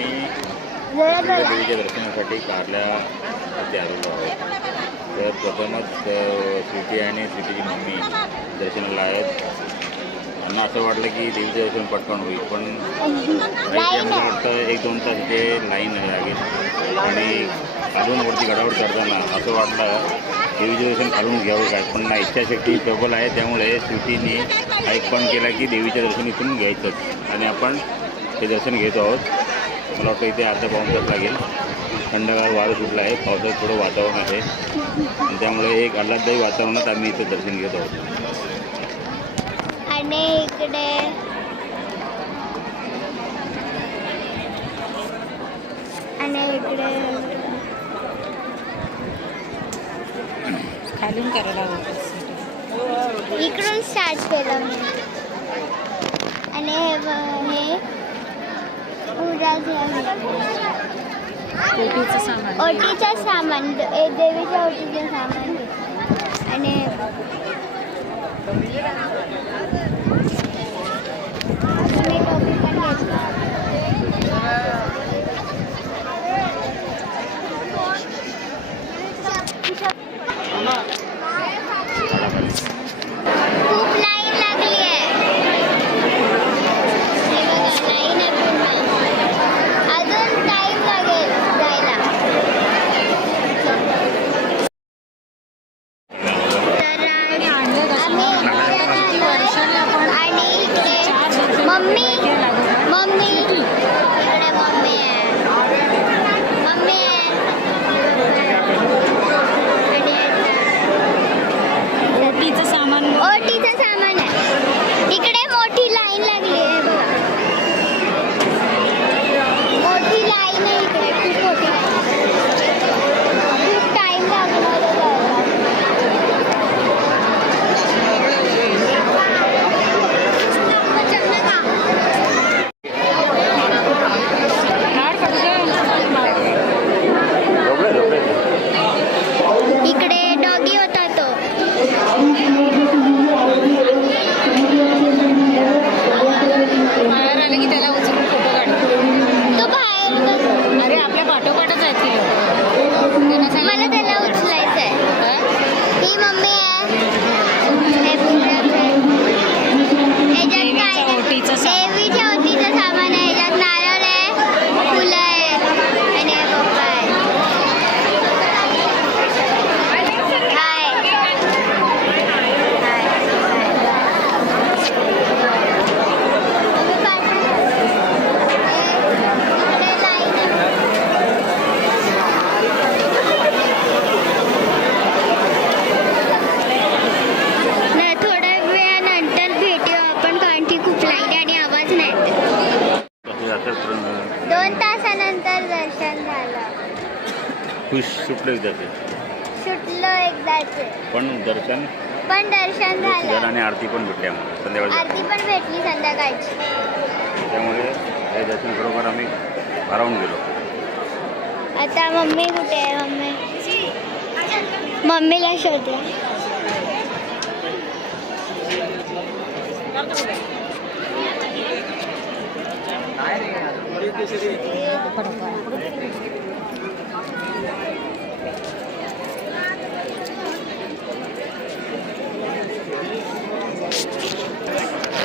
आम्ही देवीच्या दर्शनासाठी कारल्यामध्ये आलेलो आहोत. तर प्रथमच स्वीटी आणि स्वीटीची मम्मी दर्शनाला आहेत. त्यांना असं वाटलं की देवीचं दर्शन पटकन होईल, पण मला वाटतं 1-2 तास इथे लाईन लागेल. आणि खालून वरती गडावर चढताना असं वाटलं देवीचं दर्शन खालून घ्यावं काय, पण नाही, इच्छाशक्ती प्रबल आहे. त्यामुळे स्वीटीने एक पण केला की देवीचं दर्शन इथून घ्यायचंच आणि आपण ते दर्शन घेत आहोत. मला वाटतं इथे अर्धा पाऊण तास लागेल. थंडगार वारं सुटलं आहे, पावसाचं थोडं वातावरण आहे आणि त्यामुळे एक आल्हाददायी वातावरणात आम्ही इथं दर्शन घेत आहोत. आणि इकडे खालून करायला इकडून स्टार्ट केलं मी. आणि हे ओटीचं सामान, देवीच्या ओटीचं सामान. आणि मी टोपी पण घेतली. खूप लाईन लागली आहे. हे बघा, लाईन आहे पूर्ण. अजून टाईम लागेल जायला. आणि इकडे मम्मी इकडे मम्मी आहे. ओटीचं सामान आहे. इकडे मोठी लाईन लागली आहे बघा. मोठी लाईन आहे इकडे, खूप मोठी लाईन. खूप टाईम लागणार आहे जायला. इकडे डॉगी होता तो. बाहेर आले की त्याला उचलून फोटो काढतो. तो बाहेर. अरे आपल्या पाठोपाठच आहेत की मला त्याला उचलायचं आहे. ही मम्मी आहे. हे पुढं आहे. ह्याच्यात काय आहे? देवीच्या ओटीचं सामान आहे. ह्याच्यात नारळ आहे, फुलं आहे आणि हे पप्पा आहे. थोड्या वेळानंतर भेटू आपण, कारण की खूप लाईट आणि आवाज नाही. 2 तासानंतर दर्शन झालं. खुश सुटलं जाते, सुटलो एकदाचे. पण दर्शन झालं आणि आरती पण भेटली आम्हाला संध्याकाळी. आरती पण भेटली संध्याकाळची. त्यामुळे हे दर्शन बरोबर आम्ही भारावून गेलो. आता मम्मी कुठे आहे? मम्मीला शोधला.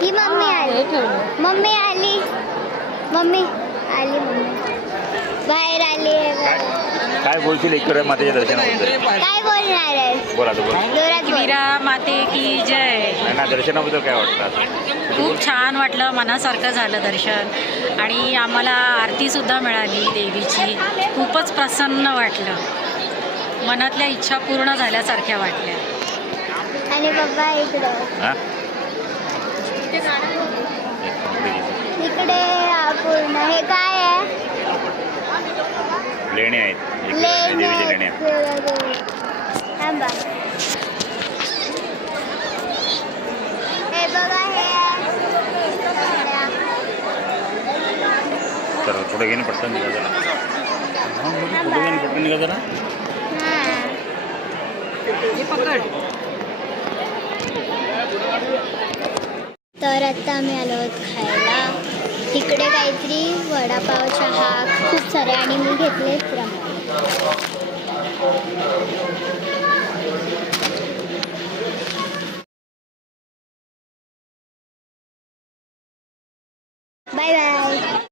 ही मम्मी आली. मम्मी बाहेर आली आहे. काय बोलशील एकविरा मातेच्या दर्शनाबद्दल? काय बोलणार आहे? बोला तू बोल. एकविरा माते की जय. ना दर्शनाबद्दल काय वाटतं? खूप छान वाटलं, मनासारखं झालं दर्शन. आणि आम्हाला आरतीसुद्धा मिळाली देवीची. खूपच प्रसन्न वाटलं, मनातल्या इच्छा पूर्ण झाल्यासारख्या वाटल्या. आणि बाबा इकडे पूर्ण हे काय आहे? लेणे आहेत, देवीच्या लेण्या. थांबा, हे बघा, हे तर थोडं घेणं पटकन निघा जरा. फोटो घेणं पटकन निघा जरा. तर आता आम्ही आलो आहोत खायला. तिकडे काहीतरी वडापाव चहा खूप सारे आणि मी घेतले बाय बाय.